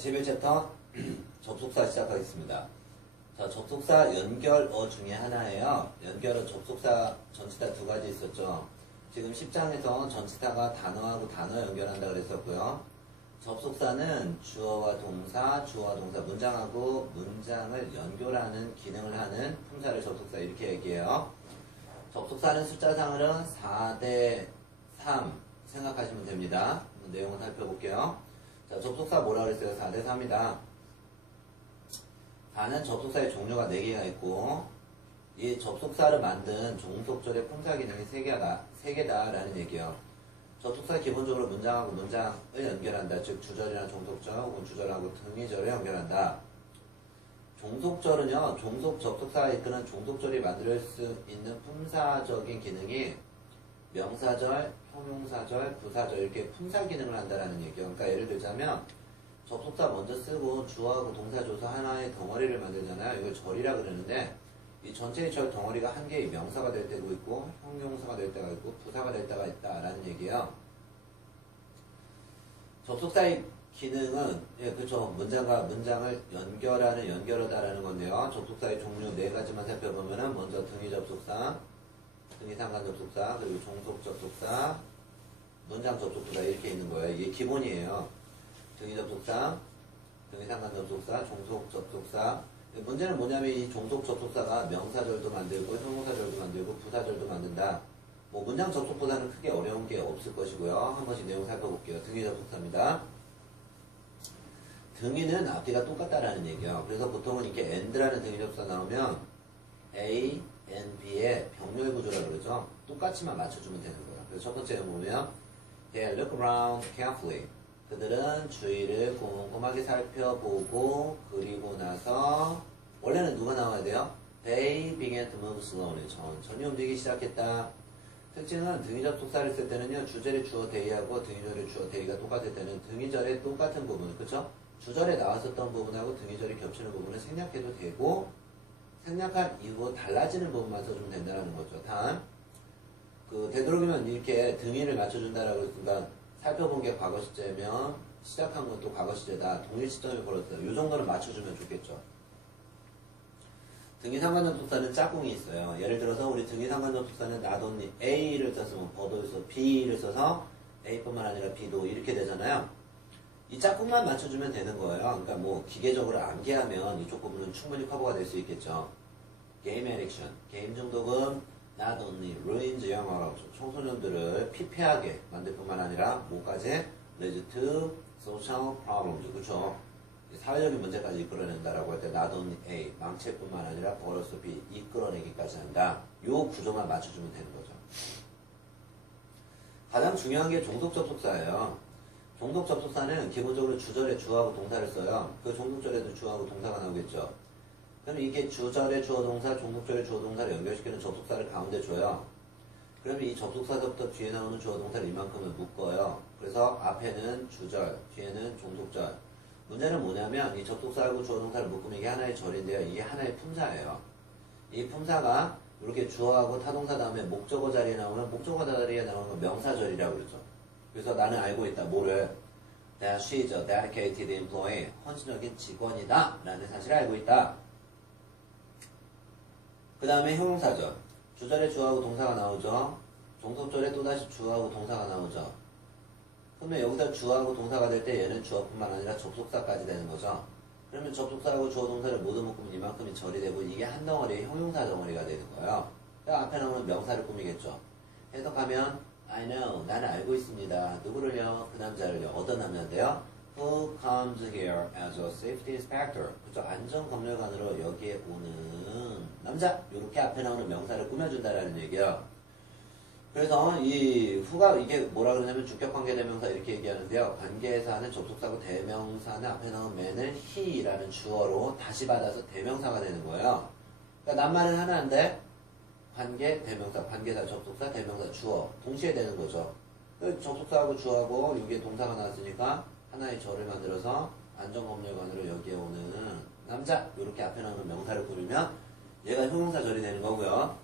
11챕터 접속사 시작하겠습니다. 자, 접속사 연결어 중에 하나예요. 연결어 접속사 전치사 두 가지 있었죠. 지금 10장에서 전치사가 단어하고 단어 연결한다 그랬었고요. 접속사는 주어와 동사, 문장하고 문장을 연결하는 기능을 하는 품사를 접속사 이렇게 얘기해요. 접속사는 숫자상으로는 4대 3 생각하시면 됩니다. 내용을 살펴볼게요. 자, 접속사 뭐라 그랬어요? 4대 3이다. 4는 접속사의 종류가 4개가 있고, 이 접속사를 만든 종속절의 품사 기능이 3개다라는 얘기예요. 접속사 기본적으로 문장하고 문장을 연결한다. 즉 주절이나 종속절 혹은 주절하고 등위절을 연결한다. 종속절은요, 종속 접속사가 이끄는 종속절이 만들 수 있는 품사적인 기능이 명사절, 형용사절, 부사절 이렇게 품사 기능을 한다라는 얘기예요. 그러니까 예를 들자면 접속사 먼저 쓰고 주어하고 동사 줘서 하나의 덩어리를 만들잖아요. 이걸 절이라 그러는데 이 전체의 절 덩어리가 한 개의 명사가 될 때도 있고 형용사가 될 때가 있고 부사가 될 때가 있다라는 얘기예요. 접속사의 기능은 그렇죠. 문장과 문장을 연결하는 연결어다라는 건데요. 접속사의 종류 4가지만 살펴보면은 먼저 등위 접속사, 등위 상관 접속사, 그리고 종속 접속사, 문장 접속사 이렇게 있는 거예요. 이게 기본이에요. 등위 접속사, 등위 상관 접속사, 종속 접속사. 문제는 뭐냐면 이 종속 접속사가 명사절도 만들고 형용사절도 만들고 부사절도 만든다. 뭐 문장 접속보다는 크게 어려운 게 없을 것이고요. 한 번씩 내용 살펴볼게요. 등위 접속사입니다. 등위는 앞뒤가 똑같다라는 얘기예요. 그래서 보통은 이렇게 and라는 등위 접속사 나오면 A, N, B의 병렬 구조라고 그러죠. 똑같이만 맞춰주면 되는 거예요. 그래서 첫 번째 보면 They look around carefully. 그들은 주위를 꼼꼼하게 살펴보고 그리고 나서 원래는 누가 나와야 돼요? They began to move slowly. 천천히 움직이기 시작했다. 특징은 등위 접속사를 쓸 때는요. 주절의 주어 they하고 등위절의 주어 they가 똑같을 때는 등위절의 똑같은 부분, 그쵸? 주절에 나왔었던 부분하고 등위절이 겹치는 부분을 생략해도 되고 생략한 이후 달라지는 부분만 써주면 된다는 거죠. 단, 되도록이면 이렇게 등위를 맞춰준다라고 했으니까 살펴본 게 과거 시제면 시작한 것도 과거 시제다. 동일 시점에 벌어졌다. 이 정도는 맞춰주면 좋겠죠. 등위 상관 접속사는 짝꿍이 있어요. 예를 들어서 우리 등위 상관 접속사는 not only A를 썼으면 버도 있어 B를 써서 A뿐만 아니라 B도 이렇게 되잖아요. 이 짝꿍만 맞춰주면 되는 거예요. 그러니까 뭐 기계적으로 암기하면 이쪽 부분은 충분히 커버가 될 수 있겠죠. 게임 에딕션. 게임 중독은 not only ruins young adults. 청소년들을 피폐하게 만들 뿐만 아니라 뭐까지? leads to social problems. 그쵸? 사회적인 문제까지 이끌어낸다라고 할 때 not only A, 망칠 뿐만 아니라 버려서 B, 이끌어내기까지 한다. 요 구조만 맞춰주면 되는 거죠. 가장 중요한 게 종속 접속사예요. 종속 접속사는 기본적으로 주절에 주어하고 동사를 써요. 그 종속절에도 주어하고 동사가 나오겠죠. 그럼 이게 주절에 주어 동사, 종속절에 주어 동사를 연결시키는 접속사를 가운데 줘요. 그러면 이 접속사서부터 뒤에 나오는 주어 동사를 이만큼은 묶어요. 그래서 앞에는 주절, 뒤에는 종속절. 문제는 뭐냐면 이 접속사하고 주어 동사를 묶으면 이게 하나의 절인데요. 이게 하나의 품사예요. 이 품사가 이렇게 주어하고 타동사 다음에 목적어 자리에 나오면 목적어 자리에 나오는 건 명사절이라고 그러죠. 그래서 나는 알고 있다. 뭐를? That she is a dedicated employee. 헌신적인 직원이다. 라는 사실을 알고 있다. 그 다음에 형용사절. 주절에 주어하고 동사가 나오죠. 종속절에 또다시 주어하고 동사가 나오죠. 그러면 여기서 주어하고 동사가 될 때 얘는 주어뿐만 아니라 접속사까지 되는 거죠. 그러면 접속사하고 주어 동사를 모두 묶으면 이만큼이 절이 되고 이게 한 덩어리의 형용사 덩어리가 되는 거예요. 그러니까 앞에 나오는 명사를 꾸미겠죠. 해석하면 I know. 나는 알고 있습니다. 누구를요? 그 남자를요. 어떤 남자인데요? Who comes here as a safety inspector. 그쵸? 안전검열관으로 여기에 오는 남자. 이렇게 앞에 나오는 명사를 꾸며준다라는 얘기예요. 그래서 이 후가 이게 뭐라 그러냐면 주격관계대명사 이렇게 얘기하는데요. 관계에서 하는 접속사고 대명사는 앞에 나온 man을 he라는 주어로 다시 받아서 대명사가 되는 거예요. 그러니까 낱말은 하나인데 관계, 대명사, 관계사, 접속사, 대명사, 주어 동시에 되는 거죠. 접속사하고 주어하고 여기에 동사가 나왔으니까 하나의 절을 만들어서 안전검열관으로 여기에 오는 남자 이렇게 앞에 나오는 명사를 꾸미면 얘가 형용사절이 되는 거고요.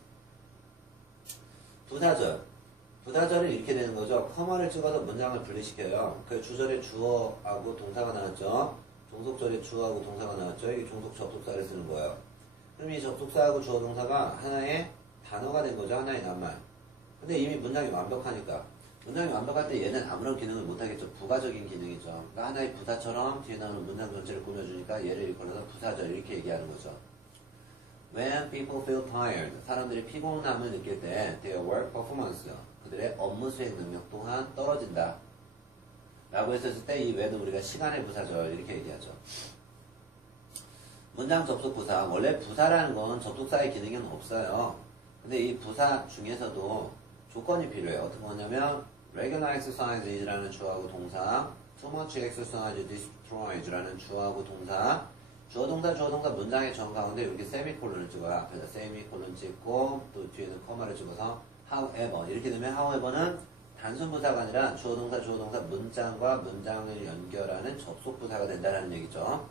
부사절. 부사절은 이렇게 되는 거죠. 커마를 찍어서 문장을 분리시켜요. 그 주절에 주어하고 동사가 나왔죠. 종속절에 주어하고 동사가 나왔죠. 이게 종속 접속사를 쓰는 거예요. 그럼 이 접속사하고 주어 동사가 하나의 단어가 된 거죠. 하나의 낱말. 근데 이미 문장이 완벽하니까. 문장이 완벽할 때 얘는 아무런 기능을 못하겠죠. 부가적인 기능이죠. 그러니까 하나의 부사처럼 뒤에 나오는 문장 전체를 꾸며주니까 얘를 일컬어서 부사절 이렇게 얘기하는 거죠. When people feel tired, 사람들이 피곤함을 느낄 때 their work performance, 그들의 업무 수행 능력 또한 떨어진다 라고 했었을 때 이 when은 우리가 시간의 부사절 이렇게 얘기하죠. 문장 접속 부사, 원래 부사라는 건 접속사의 기능은 없어요. 근데 이 부사 중에서도 조건이 필요해요. 어떤 거냐면 regular exercise라는 주어하고 동사, too much exercise destroys라는 주어하고 동사, 주어 동사 문장의 전 가운데 이렇게 세미콜론을 찍어요. 앞에다 세미콜론 찍고 또 뒤에는 커마를 찍어서 however 이렇게 되면 however는 단순 부사가 아니라 주어 동사 문장과 문장을 연결하는 접속 부사가 된다는 얘기죠.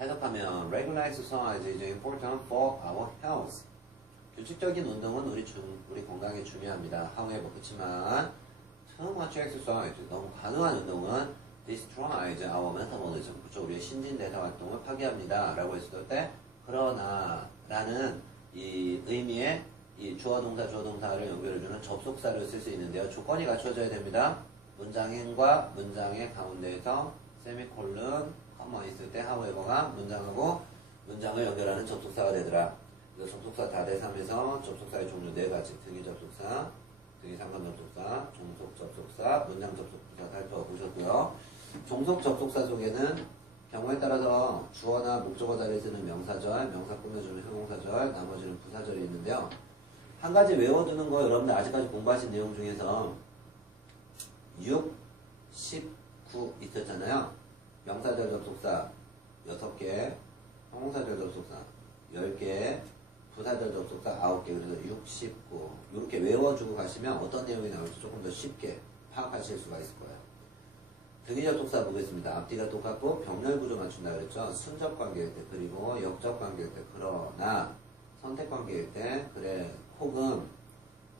해석하면 regular exercise is important for our health. 규칙적인 운동은 우리 건강에 중요합니다. however 그렇지만 too much exercise 너무 과도한 운동은 destroys our metabolism. 그렇죠. 우리의 신진대사 활동을 파괴합니다. 라고 했을 때 그러나 라는 이 의미의 이 주어 동사를 연결해주는 접속사를 쓸 수 있는데요. 조건이 갖춰져야 됩니다. 문장과 문장의 가운데에서 세미콜론, 컴마 있을 때 however가 문장하고 문장을 연결하는 접속사가 되더라. 그래서 접속사 다대삼에서 접속사의 종류 4가지. 등위 접속사, 등위 상관 접속사, 종속 접속사, 문장 접속사 살펴보셨고요. 종속 접속사 속에는 경우에 따라서 주어나 목적어 자리에 쓰는 명사절, 명사 꾸며주는 형용사절, 나머지는 부사절이 있는데요. 한 가지 외워두는 거 여러분들 아직까지 공부하신 내용 중에서 6, 19 있었잖아요. 명사절 접속사 6개, 형용사절 접속사 10개, 부사절 접속사 9개, 그래서 6, 19 이렇게 외워주고 가시면 어떤 내용이 나올지 조금 더 쉽게 파악하실 수가 있을 거예요. 등위 접속사 보겠습니다. 앞뒤가 똑같고 병렬 구조 맞춘다 그랬죠. 순접 관계일 때 그리고 역접 관계일 때 그러나 선택 관계일 때 그래 혹은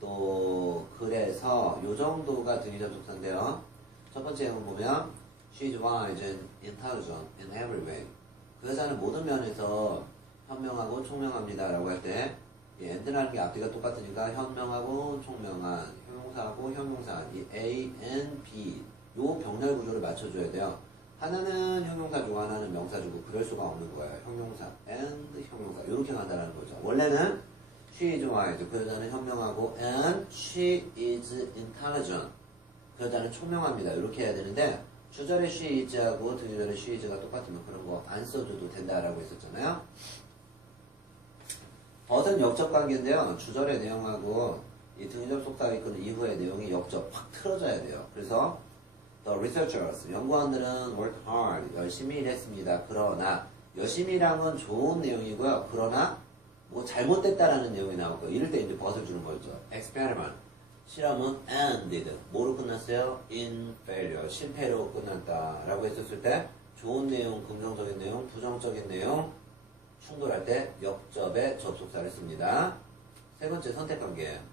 또 그래서 요 정도가 등위 접속사인데요. 첫 번째 내용 보면 She's wise and intelligent in every way. 그 여자는 모든 면에서 현명하고 총명합니다 라고 할 때 이 and라는 게 앞뒤가 똑같으니까 현명하고 총명한 형용사하고 형용사 이 A, N, B 요 병렬 구조를 맞춰줘야 돼요. 하나는 형용사주고 하나는 명사주고 그럴 수가 없는 거예요. 형용사 and 형용사 이렇게 간다는 거죠. 원래는 she is wise 그 여자는 현명하고 and she is intelligent 그 여자는 총명합니다. 이렇게 해야 되는데 주절에 she is하고 등유절에 she is가 똑같으면 그런 거 안 써줘도 된다라고 했었잖아요. 벗은 역접 관계인데요. 주절의 내용하고 이 등유절 속사가 있는 이후의 내용이 역접 확 틀어져야 돼요. 그래서 The researchers, 연구원들은 work hard, 열심히 일했습니다. 그러나 열심히란 건 좋은 내용이고요. 그러나 뭐 잘못됐다라는 내용이 나오고 이럴 때 이제 벗을 주는 거죠. experiment, 실험은 ended, 뭐로 끝났어요? in failure, 실패로 끝났다라고 했었을 때 좋은 내용, 긍정적인 내용, 부정적인 내용 충돌할 때 역접의 접속사를 씁니다. 세 번째 선택관계예요.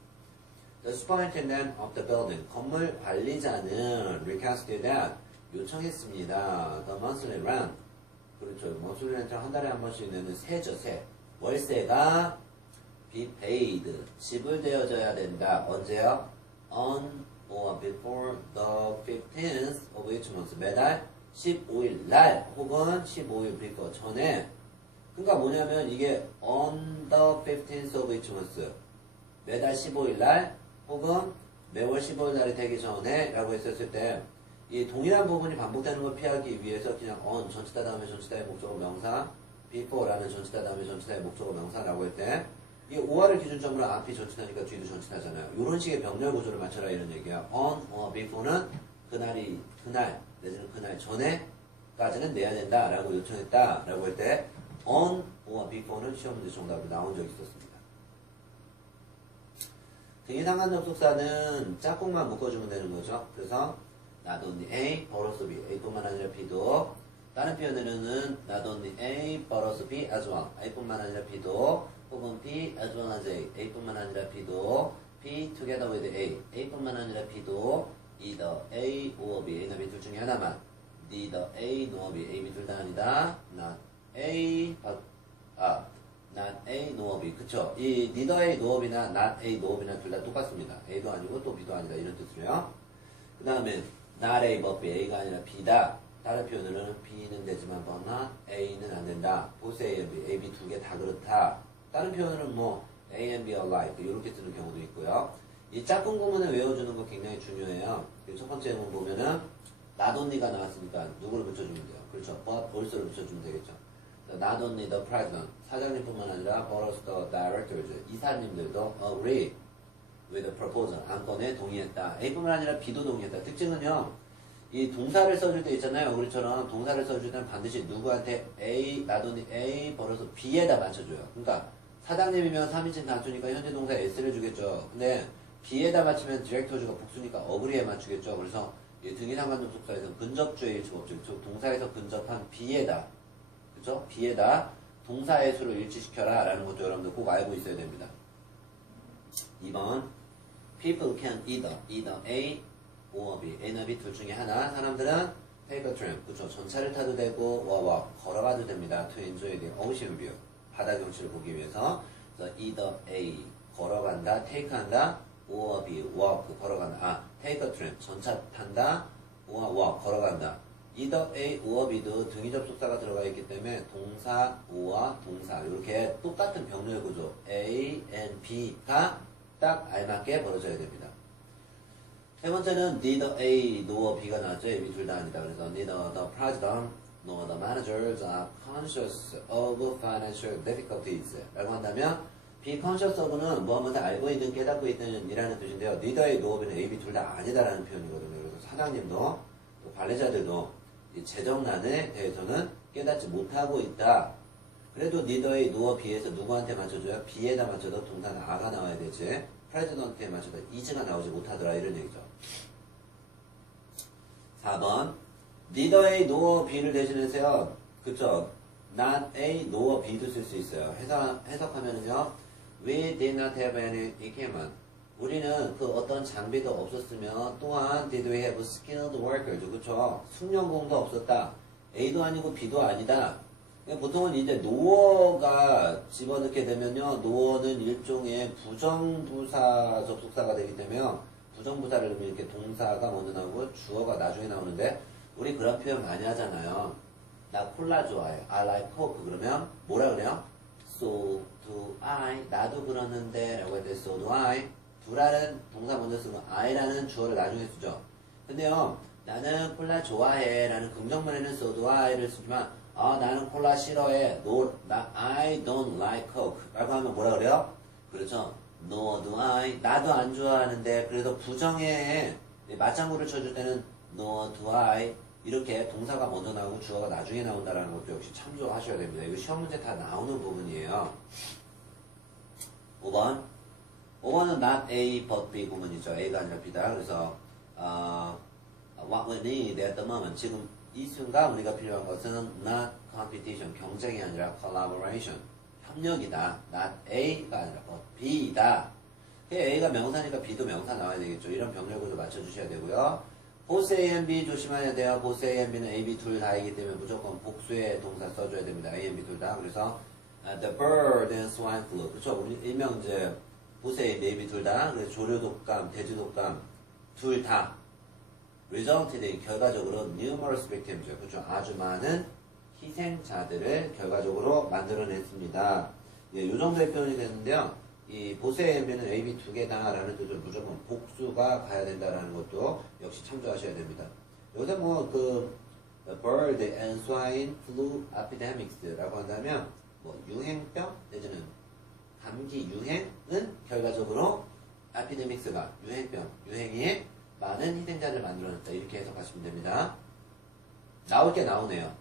The superintendent of the building, 건물 관리자는 requested that, 요청했습니다. The monthly rent, 그렇죠. monthly rent는 한 달에 한 번씩 내는 세죠, 세. 월세가 be paid, 지불되어져야 된다. 언제요? On or before the 15th of each month, 매달 15일 날 혹은 15일 before 전에. 그러니까 뭐냐면 이게 on the 15th of each month, 매달 15일 날 혹은 매월 15일 날이 되기 전에 라고 했었을 때 이 동일한 부분이 반복되는 걸 피하기 위해서 그냥 on 전치사 다음에 전치사의 목적어 명사 before라는 전치사 다음에 전치사의 목적어 명사라고 할 때 이 5화를 기준점으로 앞이 전치사니까 뒤도 전치사잖아요. 이런 식의 병렬 구조를 맞춰라 이런 얘기야. on or before는 그날 내지는 그날 전에까지는 내야 된다 라고 요청했다 라고 할 때 on or before는 시험 문제 정답으로 나온 적이 있었습니다. 등위 상관 접속사는 짝꿍만 묶어주면 되는 거죠. 그래서 not only A, but also B, A뿐만 아니라 B도. 다른 표현으로는 not only A, but also B as well, A뿐만 아니라 B도, 혹은 B as well as A, A뿐만 아니라 B도, B together with A, A뿐만 아니라 B도, either A or B, A나 B 둘 중에 하나만. neither A nor B. A, B 둘 다 아니다. not A, not A nor B. 그쵸? 이 neither A nor B나 not A nor B나 둘 다 똑같습니다. A도 아니고 또 B도 아니다. 이런 뜻이고요. 그 다음에 not A but B. A가 아니라 B다. 다른 표현으로는 B는 되지만 but not A는 안 된다. both A and B. A, B 두 개 다 그렇다. 다른 표현은 뭐 A and B alike 이렇게 쓰는 경우도 있고요. 이 짝꿍 구문을 외워주는 거 굉장히 중요해요. 첫 번째 문 보면은 not only가 나왔으니까 누구를 붙여주면 돼요. 그렇죠. but also를 붙여주면 되겠죠. not only the president 사장님뿐만 아니라 but also the directors 이사님들도 agree with the proposal 안건에 동의했다. A뿐만 아니라 B도 동의했다. 특징은요. 이 동사를 써줄 때 있잖아요. 우리처럼 동사를 써줄 때는 반드시 누구한테 A, not only A 벌어서 B에다 맞춰줘요. 그러니까 사장님이면 3인칭 단수니까 현재 동사 S를 주겠죠. 근데 B에다 맞추면 디렉터주가 복수니까 어그리에 맞추겠죠. 그래서 이 등기상관 접속사에서 근접주의 일치법칙, 즉 동사에서 근접한 B에다, 그죠? B에다 동사의 수를 일치시켜라 라는 것도 여러분들 꼭 알고 있어야 됩니다. 2번 People can either A or B, A나 B 둘 중에 하나. 사람들은 take a tram, 그죠? 전차를 타도 되고 walk, 걸어가도 됩니다. To enjoy the ocean view, 바다 경치를 보기 위해서. 그래서 either A, 걸어간다, take 한다, or B, walk, 걸어간다. take a tram, 전차 탄다, or walk, 걸어간다. either A or B도 등위 접속사가 들어가 있기 때문에 동사, or 동사 이렇게 똑같은 병렬 구조 A and B가 딱 알맞게 벌어져야 됩니다. 세 번째는 neither A nor B가 나왔죠. A, B 둘 다 아니다. 그래서 neither the president nor the managers are conscious of financial difficulties 라고 한다면 be conscious of는 뭐하면서 알고 있는, 깨닫고 있는 이라는 뜻인데요. neither A nor B는 A, B 둘 다 아니다라는 표현이거든요. 그래서 사장님도 또 관리자들도 이 재정난에 대해서는 깨닫지 못하고 있다. 그래도 neither A nor B에서 누구한테 맞춰줘요? B에다 맞춰도 동사는 A가 나와야 되지. 프레지던트에 맞춰도 is가 나오지 못하더라 이런 얘기죠. 4번 neither A nor B를 대신해서요. 그쵸? not A nor B도 쓸 수 있어요. 해석하면은요. We did not have any equipment. 우리는 그 어떤 장비도 없었으며 또한 did we have skilled workers. 그쵸? 숙련공도 없었다. A도 아니고 B도 아니다. 보통은 이제 노어가 집어넣게 되면요. 노어는 일종의 부정부사 접속사가 되기 때문에 부정부사를 넣으면 이렇게 동사가 먼저 나오고 주어가 나중에 나오는데 우리 그런 표현 많이 하잖아요. 나 콜라 좋아해. I like Coke. 그러면 뭐라 그래요? So do I. 나도 그러는데 라고 할 때 so do I. do라는 동사 먼저 쓰고 I라는 주어를 나중에 쓰죠. 근데요. 나는 콜라 좋아해 라는 긍정문에는 so do I를 쓰지만 나는 콜라 싫어해. I don't like Coke. 라고 하면 뭐라 그래요? 그렇죠. No do I. 나도 안 좋아하는데, 그래도 부정에 맞장구를 쳐줄 때는 No do I. 이렇게 동사가 먼저 나오고 주어가 나중에 나온다는 것도 역시 참조하셔야 됩니다. 이거 시험 문제 다 나오는 부분이에요. 5번. 5번은 not A but B 구문이죠. A가 아니라 B다. 그래서, what we need at the moment. 지금 이 순간 우리가 필요한 것은 not competition, 경쟁이 아니라 collaboration, 협력이다. not A가 아니라 B이다. A가 명사니까 B도 명사 나와야 되겠죠. 이런 병렬구조 맞춰주셔야 되고요. both A and B 조심해야 돼요. both A and B는 A, B 둘 다이기 때문에 무조건 복수의 동사 써줘야 됩니다. A and B 둘 다. 그래서 the bird and swine flu. 그렇죠. 우리 일명 이제 both A, A, B 둘 다. 그래서 조류독감, 돼지독감 둘 다. resulted 결과적으로 numerous victims죠. 그렇죠. 아주 많은 희생자들을 결과적으로 만들어냈습니다. 예, 요 정도의 표현이 되는데요. 이 보세의 MB는 AB 두 개다라는 뜻을 무조건 복수가 가야 된다라는 것도 역시 참조하셔야 됩니다. 여기서 뭐 bird and swine flu epidemics라고 한다면 뭐 유행병 내지는 감기 유행은 결과적으로 epidemics가 유행이 많은 희생자를 만들어냈다. 이렇게 해석하시면 됩니다. 나올 게 나오네요.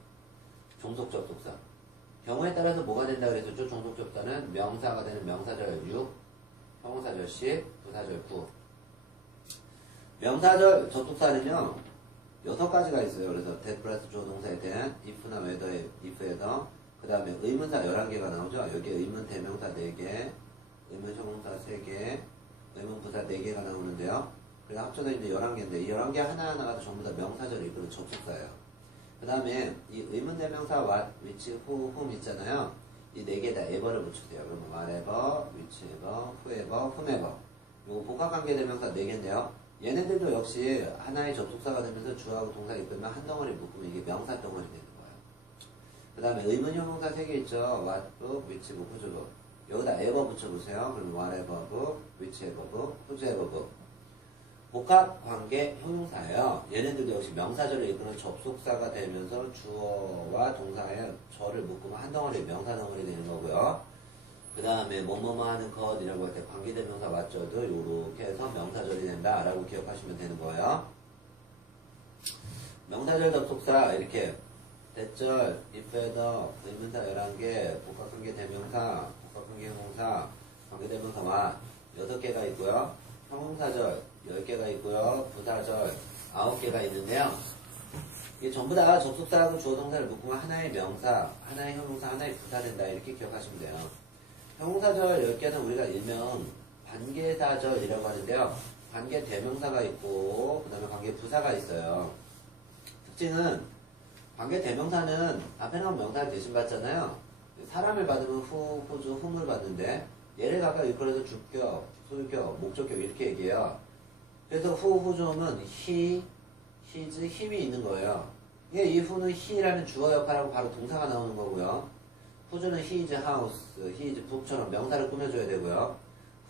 종속접속사. 경우에 따라서 뭐가 된다 그랬었죠? 종속접사는 명사가 되는 명사절 6, 형용사절 10, 부사절 9. 명사절 접속사는요, 6가지가 있어요. 그래서 that 플러스 조동사에 대한 if나 whether의 if에서 그 다음에 의문사 11개가 나오죠. 여기에 의문 대명사 4개, 의문 형용사 3개, 의문 부사 4개가 나오는데요. 그래서 합쳐서 이제 11개인데 이 11개 하나하나가 전부 다 명사절이 이끄는 접속사예요. 그 다음에 이 의문대명사 what, which, who, whom 있잖아요. 이 네 개 다 ever를 붙이세요. 그러면 whatever, whichever, whoever, whomever. 요 복합관계대명사 네 개인데요. 얘네들도 역시 하나의 접속사가 되면서 주어하고 동사 이끌면 한 덩어리 묶으면 이게 명사 덩어리 되는 거예요. 그 다음에 의문형용사 세 개 있죠. what book, which book, whose book. 여기다 ever 붙여보세요. 그러면 whatever book, whichever book, whosever book. 복합관계 형용사예요. 얘네들도 역시 명사절을 이끄는 접속사가 되면서 주어와 동사에 절을 묶으면 한 덩어리 명사 덩어리 되는 거고요. 그 다음에 뭐뭐뭐 하는 것이라고 할 때 관계대명사 맞죠도 요렇게 해서 명사절이 된다 라고 기억하시면 되는 거예요. 명사절 접속사 이렇게 대절, 입회더, 의문사 11개, 복합관계대명사, 복합관계형용사, 관계대명사와 6개가 있고요. 형용사절 10개가 있고요. 부사절 9개가 있는데요. 이게 전부 다 접속사하고 주어동사를 묶으면 하나의 명사, 하나의 형용사, 하나의 부사 된다 이렇게 기억하시면 돼요. 형용사절 10개는 우리가 일명 관계사절이라고 하는데요. 관계대명사가 있고 그 다음에 관계부사가 있어요. 특징은 관계대명사는 앞에 나온 명사를 대신 받잖아요. 사람을 받으면 후, 후주, 훔을 받는데 얘를 각각 이끌어서 주격, 소유격, 목적격 이렇게 얘기해요. 그래서 후, 후주음은 he, his, 힘이 있는 거예요. 이 후는 he라는 주어 역할하고 바로 동사가 나오는 거고요. 후주는 he is house, he is book처럼 명사를 꾸며줘야 되고요.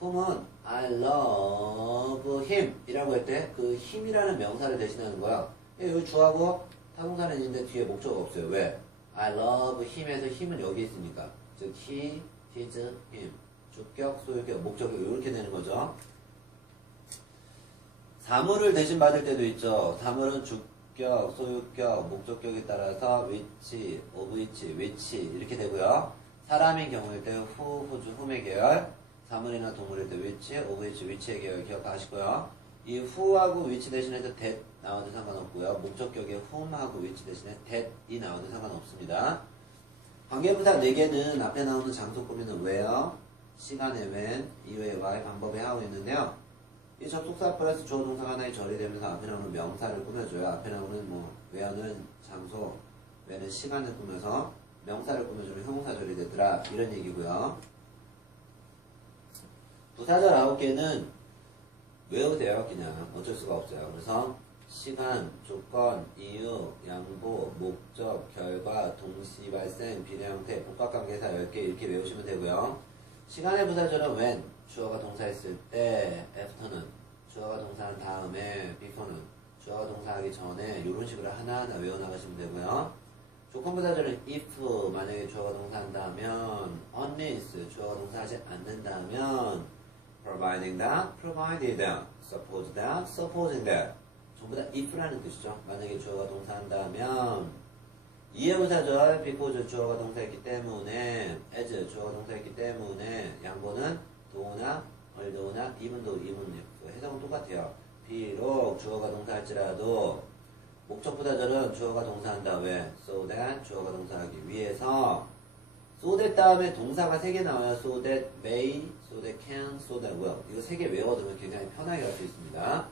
whom은 I love him 이라고 할 때 그 힘이라는 명사를 대신하는 거야. 여기 주어하고 타동사는 있는데 뒤에 목적어가 없어요. 왜? I love him에서 힘은 여기 있으니까. 즉 he, his, him. 주격, 소유격, 목적격 이렇게 되는 거죠. 사물을 대신 받을 때도 있죠. 사물은 주격, 소유격, 목적격에 따라서 which, of which 이렇게 되고요. 사람인 경우일 때 who, whose, whom의 계열, 사물이나 동물일 때 which, of which의 계열 기억하시고요. 이 who하고 which 대신해서 that 나와도 상관없고요. 목적격에 whom하고 which 대신에 that이 나와도 상관없습니다. 관계부사 4개는 앞에 나오는 장소 꾸미는 where, 시간에 when, 이후에 why, 방법에 how 있는데요. 이 접속사 플러스 주어 동사가 하나의 절이 되면서 앞에 나오는 명사를 꾸며줘요. 앞에 나오는 where는 장소, when은 시간을 꾸며서 명사를 꾸며주는 형용사절이 되더라. 이런 얘기고요. 부사절 9개는 외우세요. 그냥 어쩔 수가 없어요. 그래서 시간, 조건, 이유, 양보, 목적, 결과, 동시 발생, 비례 형태, 복합관계사 10개 이렇게 외우시면 되고요. 시간의 부사절은 when, 주어가 동사했을 때, after는, 주어가 동사한 다음에, before는, 주어가 동사하기 전에 이런 식으로 하나하나 외워나가시면 되고요. 조건 부사절은 if, 만약에 주어가 동사한다면, unless, 주어가 동사하지 않는다면, providing that, provided that, suppose that, supposing that. 전부 다 if라는 뜻이죠. 만약에 주어가 동사한다면 이해부사절 because 주어가 동사였기 때문에 as 주어가 동사였기 때문에 양보는 do나 although나 even도 if 해석은 똑같아요. 비록 주어가 동사할지라도 목적부사절은 주어가 동사한다. 왜? so that 주어가 동사하기 위해서 so that 다음에 동사가 3개 나와요. so that may, so that can, so that will. 이거 3개 외워두면 굉장히 편하게 할 수 있습니다.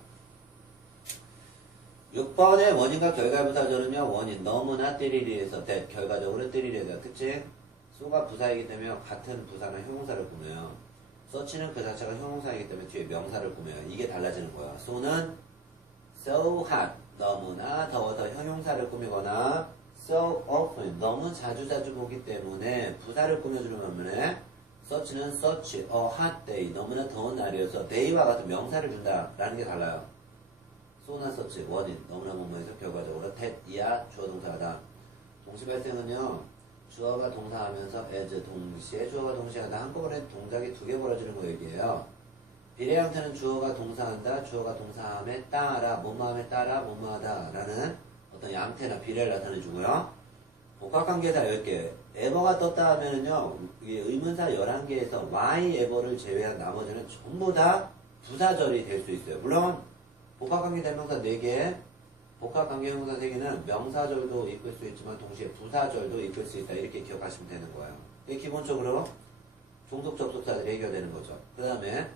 6번의 원인과 결과부사절은요. 원인 너무나 때리리에서 that 결과적으로 때리리에서 특징 so가 부사이기 때문에 같은 부사나 형용사를 꾸며요. such는 그 자체가 형용사이기 때문에 뒤에 명사를 꾸며요. 이게 달라지는 거야. so는 so hot 너무나 더워서 형용사를 꾸미거나 so often 너무 자주 보기 때문에 부사를 꾸며주는 반면에 such는 such a hot day 너무나 더운 날이어서 day와 같은 명사를 준다라는 게 달라요. so나 such 원인 너무나 뭐뭐해서 결과적으로 that 이야 주어 동사하다. 동시 발생은요. 주어가 동사하면서 as 동시에 주어가 동시하다 한꺼번에 동작이 2개 벌어지는 거 얘기해요. 비례 형태는 주어가 동사한다 주어가 동사함에 따라 뭐뭐함에 따라 뭐뭐하다 라는 어떤 양태나 비례를 나타내주고요. 복합관계사 10개 ever가 떴다 하면은요 이게 의문사 11개에서 why ever를 제외한 나머지는 전부 다 부사절이 될 수 있어요. 물론 복합관계 대명사 4개 복합관계 형용사 3개는 명사절도 이끌 수 있지만 동시에 부사절도 이끌 수 있다 이렇게 기억하시면 되는 거예요. 이게 기본적으로 종속 접속사들이 해결되는 거죠. 그 다음에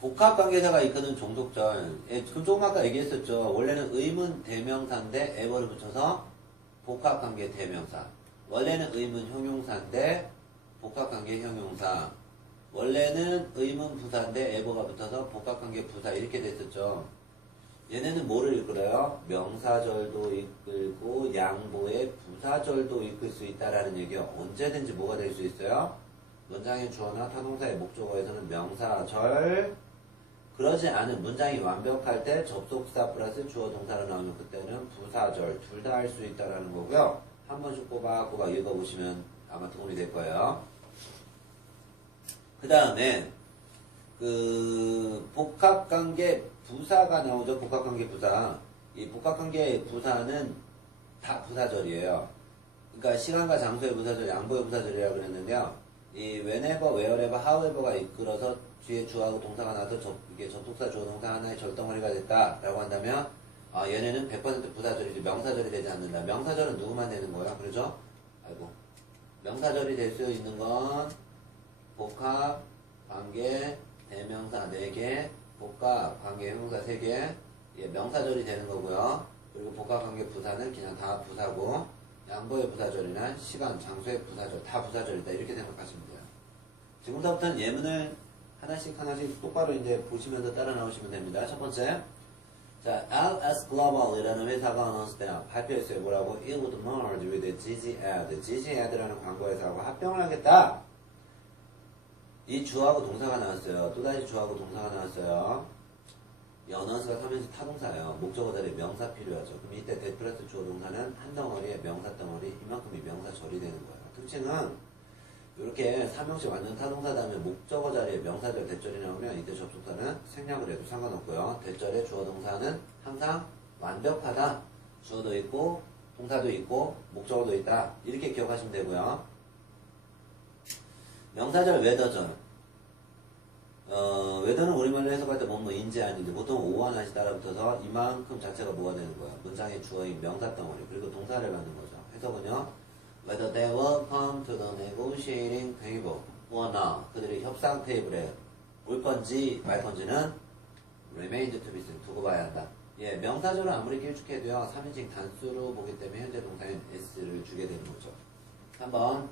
복합관계사가 이끄는 종속절. 예, 그럼 조금 아까 얘기했었죠. 원래는 의문 대명사인데 에버를 붙여서 복합관계 대명사. 원래는 의문 형용사인데 복합관계 형용사. 원래는 의문 부사인데 에버가 붙어서 복합관계 부사 이렇게 됐었죠. 얘네는 뭐를 이끌어요? 명사절도 이끌고 양보의 부사절도 이끌 수 있다라는 얘기요. 언제든지 뭐가 될 수 있어요? 문장의 주어나 타동사의 목적어에서는 명사절, 그러지 않은 문장이 완벽할 때 접속사 플러스 주어 동사로 나오면 그때는 부사절 둘 다 할 수 있다라는 거고요. 한 번씩 꼬박꼬박 읽어보시면 아마 도움이 될 거예요. 그 다음에 그 복합관계 부사가 나오죠. 복합관계 부사. 이 복합관계 부사는 다 부사절이에요. 그러니까 시간과 장소의 부사절, 양보의 부사절이라고 그랬는데요. 이 whenever, wherever, however가 이끌어서 뒤에 주어하고 동사가 나와서 이게 접속사 주어 동사 하나의 절덩어리가 됐다라고 한다면 얘네는 100% 부사절이지 명사절이 되지 않는다. 명사절은 누구만 되는 거야? 그러죠? 아이고. 명사절이 될 수 있는 건 복합, 관계, 대명사 4개, 복합, 관계, 형용사 3개, 예, 명사절이 되는 거고요. 그리고 복합, 관계, 부사는 그냥 다 부사고, 양보의 부사절이나 시간, 장소의 부사절, 다 부사절이다. 이렇게 생각하시면 돼요. 지금부터는 예문을 하나씩 똑바로 이제 보시면서 따라 나오시면 됩니다. 첫 번째. 자, LS Global이라는 회사가 어느새 발표했어요. 뭐라고? It would merge with GG Ad. GG Ad라는 광고회사하고 합병을 하겠다. 이 주어하고 동사가 나왔어요. 또다시 주어하고 동사가 나왔어요. 이 언어스가 3인칭 타동사예요. 목적어 자리에 명사 필요하죠. 그럼 이때 that 플러스 주어 동사는 한 덩어리에 명사 덩어리, 이만큼이 명사절이 되는 거예요. 특징은 이렇게 3형식 완전 타동사 다음에 목적어 자리에 명사절, 대절이 나오면 이때 접속사는 생략을 해도 상관없고요. 대절에 주어 동사는 항상 완벽하다. 주어도 있고 동사도 있고 목적어도 있다. 이렇게 기억하시면 되고요. 명사절 웨더절. 웨더는 우리말로 해석할 때 뭐뭐 인지 아닌지 보통 오와 낫이 따라붙어서 이만큼 자체가 뭐가 되는 거야? 문장의 주어인 명사덩어리 그리고 동사를 갖는 거죠. 해석은요. Whether they will come to the negotiating table or not. 그들이 협상 테이블에 올 건지 말 건지는 remains to be seen. 두고 봐야 한다. 예, 명사절은 아무리 길쭉해도요. 3인칭 단수로 보기 때문에 현재 동사인 s를 주게 되는 거죠. 3번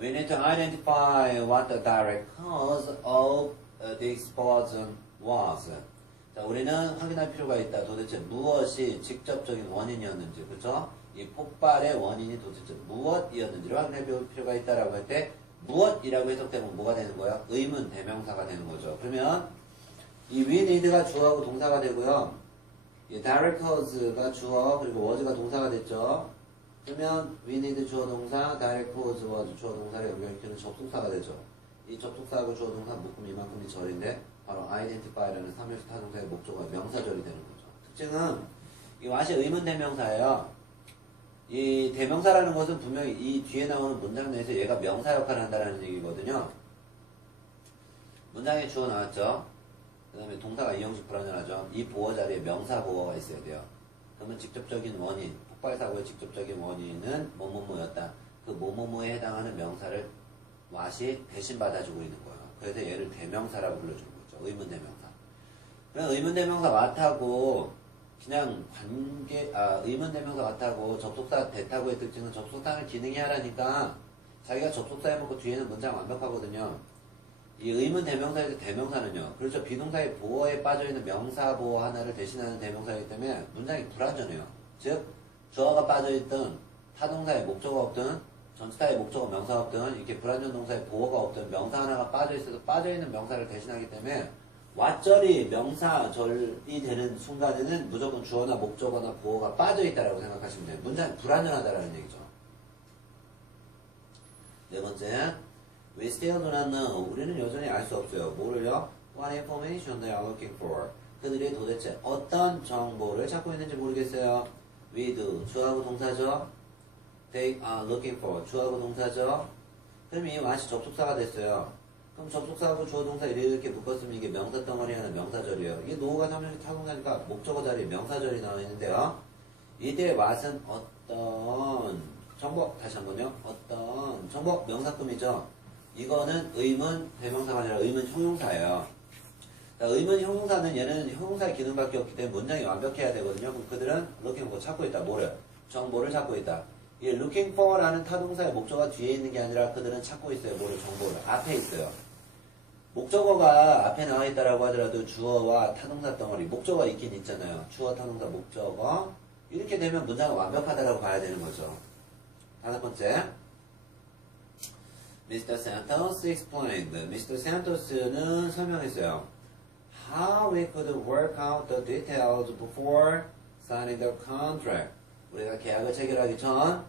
We need to identify what the direct cause of the explosion was. 자, 우리는 확인할 필요가 있다. 도대체 무엇이 직접적인 원인이었는지, 그렇죠? 이 폭발의 원인이 도대체 무엇이었는지를 확인해 볼 필요가 있다라고 할 때 무엇이라고 해석되면 뭐가 되는 거야? 의문 대명사가 되는 거죠. 그러면 이 we need가 주어하고 동사가 되고요. 이 direct cause가 주어 그리고 was가 동사가 됐죠. 그러면 we need 주어 동사, direct cause was 주어 동사를 연결시키는 접속사가 되죠. 이 접속사하고 주어 동사 묶음 이만큼이 절인데 바로 identify라는 3형식 타동사의 목적어 명사절이 되는 거죠. 특징은 이 what이 의문 대명사예요. 이 대명사라는 것은 분명히 이 뒤에 나오는 문장 내에서 얘가 명사 역할을 한다는 얘기거든요. 문장에 주어 나왔죠. 그 다음에 동사가 이형식 불완전하죠. 이 보어 자리에 명사 보어가 있어야 돼요. 그러면 직접적인 원인, 폭발사고의 직접적인 원인은 뭐뭐뭐였다. 그 뭐뭐뭐에 해당하는 명사를 what이 대신 받아주고 있는 거예요. 그래서 얘를 대명사라고 불러주는 거죠. 의문 대명사. 그냥 의문 대명사 what하고 그냥 의문 대명사 what하고 접속사 that하고의 특징은 접속사를 기능이 하라니까 자기가 접속사 해먹고 뒤에는 문장 완벽하거든요. 이 의문 대명사에서 대명사는요. 그렇죠. 비동사의 보어에 빠져있는 명사 보어 하나를 대신하는 대명사이기 때문에 문장이 불완전해요. 즉 주어가 빠져있든 타동사의 목적어가 없든 전치사의 목적어 명사가 없든 이렇게 불완전 동사의 보어가 없든 명사 하나가 빠져있어서 빠져있는 명사를 대신하기 때문에 왓절이 명사절이 되는 순간에는 무조건 주어나 목적어나 보어가 빠져있다라고 생각하시면 돼요. 문장이 불완전하다라는 얘기죠. 네 번째, we still do not know. 우리는 여전히 알 수 없어요. 뭐를요? What information they are looking for. 그들이 도대체 어떤 정보를 찾고 있는지 모르겠어요. We do. 주어하고 동사죠. They are looking for. 주어하고 동사죠. 그럼 이 what이 접속사가 됐어요. 그럼 접속사하고 주어 동사 이렇게 묶었으면 이게 명사 덩어리 하나 명사절이에요. 이게 노가 3형식 타동사니까 목적어 자리에 명사절이 나와 있는데요. 이때 what은 어떤 정보, 다시 한번요. 어떤 정보, 명사금이죠. 이거는 의문 대명사가 아니라 의문 형용사예요. 자, 의문 형용사는 얘는 형용사의 기능밖에 없기 때문에 문장이 완벽해야 되거든요. 그럼 그들은 looking for 찾고 있다. 뭐를? 정보를 찾고 있다. 이 looking for라는 타동사의 목적어가 뒤에 있는 게 아니라 그들은 찾고 있어요. 뭐를? 정보를. 앞에 있어요. 목적어가 앞에 나와 있다라고 하더라도 주어와 타동사 덩어리, 목적어가 있긴 있잖아요. 주어, 타동사, 목적어. 이렇게 되면 문장은 완벽하다라고 봐야 되는 거죠. 다섯 번째. Mr. Santos explained. Mr. Santos는 설명했어요. How we could work out the details before signing the contract. 우리가 계약을 체결하기 전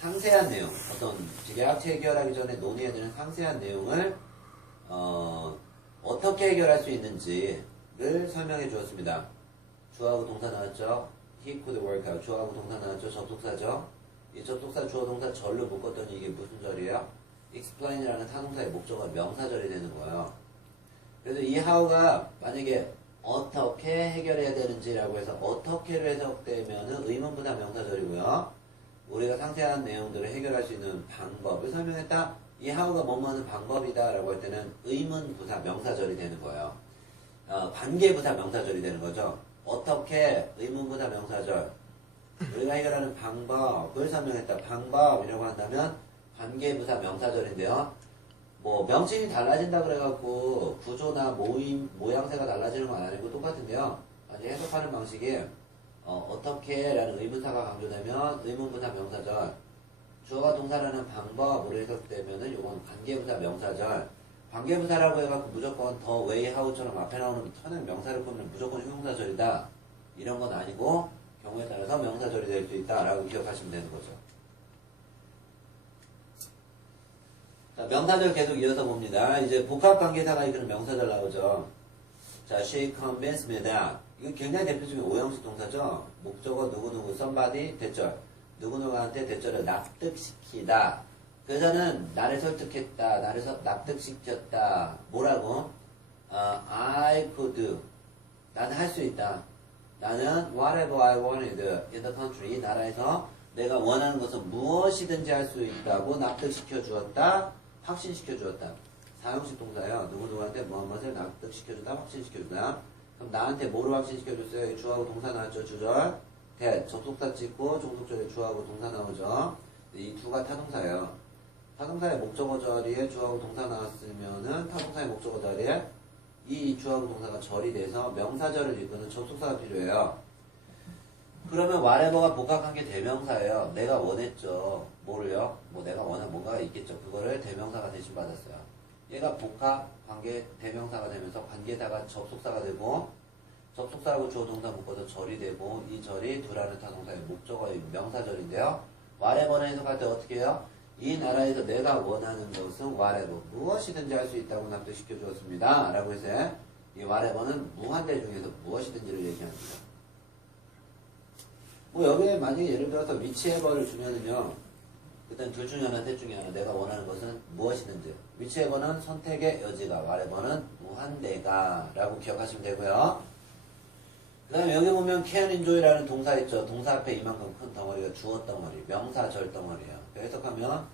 상세한 내용, 어떤 계약 체결하기 전에 논의해야 되는 상세한 내용을 어떻게 해결할 수 있는지를 설명해 주었습니다. 주어하고 동사 나왔죠? He could work out. 주어하고 동사 나왔죠? 접속사죠? 이 접속사 주어 동사 절로 묶었더니 이게 무슨 절이에요? explain이라는 타동사의 목적어가 명사절이 되는 거예요. 그래서 이 how가 만약에 어떻게 해결해야 되는지라고 해서 어떻게로 해석되면은 의문부사 명사절이고요. 우리가 상세한 내용들을 해결할 수 있는 방법을 설명했다. 이 how가 뭐뭐 하는 방법이다라고 할 때는 의문부사 명사절이 되는 거예요. 관계부사 명사절이 되는 거죠. 어떻게 의문부사 명사절. 우리가 해결하는 방법을 설명했다. 방법이라고 한다면 관계부사 명사절인데요. 뭐 명칭이 달라진다 그래갖고 구조나 모양새가 달라지는 건 아니고 똑같은데요. 아니 해석하는 방식이 어떻게라는 의문사가 강조되면 의문부사 명사절, 주어가 동사라는 방법으로 해석되면은 요건 관계부사 명사절. 관계부사라고 해갖고 무조건 더 웨이 하우처럼 앞에 나오는 터는 명사를 꾸면 무조건 형용사절이다. 이런 건 아니고 경우에 따라서 명사절이 될 수 있다라고 기억하시면 되는 거죠. 자, 명사절 계속 이어서 봅니다. 이제 복합관계사가 이끄는 명사절 나오죠. 자, she convinced me that. 이거 굉장히 대표적인 오형식 동사죠. 목적어 누구누구, somebody, 대절. 누구누구한테 대절을 납득시키다. 그래서는 나를 설득했다, 나를 납득시켰다. 뭐라고? I could do. 나는 할 수 있다. 나는 whatever I wanted in the country. 이 나라에서 내가 원하는 것은 무엇이든지 할 수 있다고 납득시켜 주었다. 확신시켜 주었다. 사용식 동사예요. 누구누구한테 무엇을 납득시켜 주다, 확신시켜 주다. 그럼 나한테 뭐로 확신시켜 줬어요? 주어하고 동사 나왔죠. 주절. 접속사 찍고 종속절에 주어하고 동사 나오죠. 이 두가 타동사예요. 타동사의 목적어 자리에 주어하고 동사 나왔으면은 타동사의 목적어 자리에 이 주어하고 동사가 절이 돼서 명사절을 이끄는 접속사가 필요해요. 그러면 whatever가 복합관계 대명사예요. 내가 원했죠. 뭐를요? 뭐 내가 원한 뭔가가 있겠죠. 그거를 대명사가 대신 받았어요. 얘가 복합관계 대명사가 되면서 관계다가 접속사가 되고 접속사하고 주어 동사 묶어서 절이 되고 이 절이 두라는 타동사의 목적어의 명사절인데요. whatever는 해석할 때 어떻게 해요? 이 나라에서 내가 원하는 것은 whatever 무엇이든지 할 수 있다고 납득시켜 주었습니다. 라고 해서 이 whatever는 무한대 중에서 무엇이든지를 얘기합니다. 뭐 여기에 만약에 예를 들어서 whichever를 주면은요, 일단 둘 중에 하나, 셋 중에 하나 내가 원하는 것은 무엇이든지. whichever는 선택의 여지가, whatever는 무한대가 라고 기억하시면 되고요. 그 다음에 여기 보면 can enjoy라는 동사 있죠. 동사 앞에 이만큼 큰 덩어리가 주어 덩어리, 명사 절 덩어리예요. 해석하면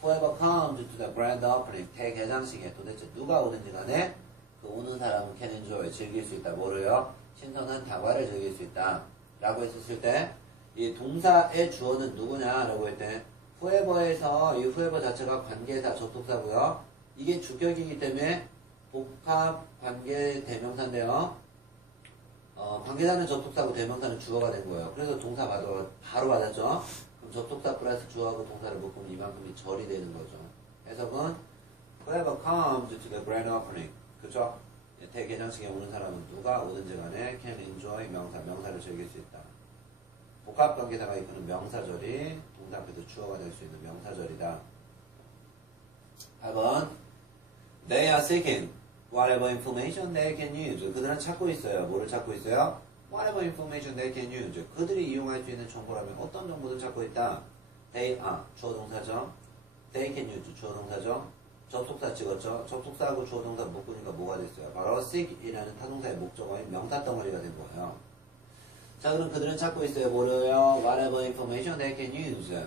whoever comes to the grand opening, 대개장식에 도대체 누가 오든지 간에 그 오는 사람은 can enjoy, 즐길 수 있다. 뭐로요? 신선한 다과를 즐길 수 있다. 라고 했었을 때 이 동사의 주어는 누구냐 라고 할 때 whoever에서 이 whoever 자체가 관계사, 접속사고요. 이게 주격이기 때문에 복합 관계 대명사인데요. 관계사는 접속사고 대명사는 주어가 된 거예요. 그래서 동사 바로 받았죠. 그럼 접속사 플러스 주어하고 동사를 묶으면 이만큼이 절이 되는 거죠. 해석은 whoever comes to the grand opening. 그죠? 대개장식에 오는 사람은 누가 오든지 간에 can enjoy 명사를 즐길 수 있다. 복합관계사가 이끄는 명사절이 동사 앞에도 주어가 될 수 있는 명사절이다. 8번 They are seeking whatever information they can use. 그들은 찾고 있어요. 뭐를 찾고 있어요? Whatever information they can use. 그들이 이용할 수 있는 정보라면 어떤 정보를 찾고 있다? They are 주어 동사죠. They can use 주어 동사죠. 접속사 찍었죠. 접속사하고 주어 동사 묶으니까 뭐가 됐어요? 바로 seek이라는 타동사의 목적어인 명사 덩어리가 된 거예요. 자, 그럼 그들은 찾고 있어요. 뭐를요? Whatever information they can use.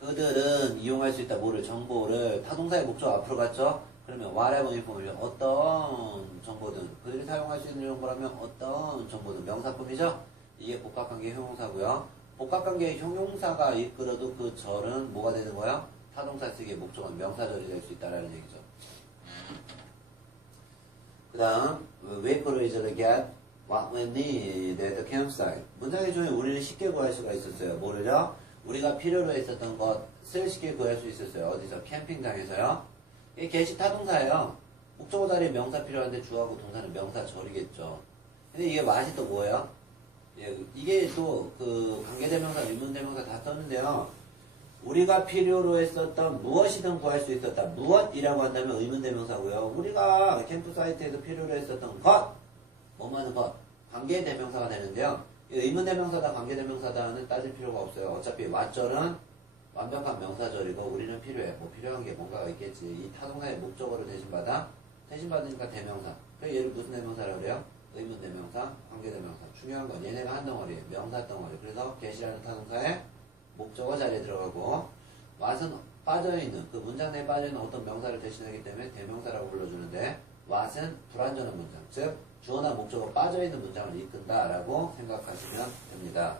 그들은 이용할 수 있다. 뭐를? 정보를. 타동사의 목적 앞으로 갔죠? 그러면 whatever information, 어떤 정보든, 그들이 사용할 수 있는 정보라면 어떤 정보든 명사품이죠? 이게 복합관계 형용사고요. 복합관계 형용사가 이끌어도 그 절은 뭐가 되는 거야? 타동사 쓰기의 목적은 명사절이 될 수 있다라는 얘기죠. 그 다음, wait for each other get what we need at the campsite. 문장의 중에 우리는 쉽게 구할 수가 있었어요. 뭐를요? 우리가 필요로 했었던 것을 쉽게 구할 수 있었어요. 어디서? 캠핑장에서요. 이게 계식 타동사예요. 목적어 자리에 명사 필요한데 주어하고 동사는 명사절이겠죠. 근데 이게 맛이 또 뭐예요? 예, 이게 또 그 관계대명사, 의문대명사 다 썼는데요. 우리가 필요로 했었던 무엇이든 구할 수 있었다. 무엇이라고 한다면 의문대명사고요. 우리가 캠프사이트에서 필요로 했었던 것, 뭐뭐하는 것, 관계대명사가 되는데요. 의문대명사다, 관계대명사다는 따질 필요가 없어요. 어차피 왓절은 완벽한 명사절이고 우리는 필요해. 뭐 필요한 게 뭔가가 있겠지. 이 타동사의 목적어를 대신받아. 대신받으니까 대명사. 그래서 얘를 무슨 대명사라고 그래요? 의문대명사, 관계대명사. 중요한 건 얘네가 한 덩어리예요. 명사 덩어리. 그래서 get이라는 타동사에 목적어 자리에 들어가고 what은 빠져있는, 그 문장 내에 빠져있는 어떤 명사를 대신하기 때문에 대명사라고 불러주는데 what은 불완전한 문장, 즉 주어나 목적어 빠져있는 문장을 이끈다라고 생각하시면 됩니다.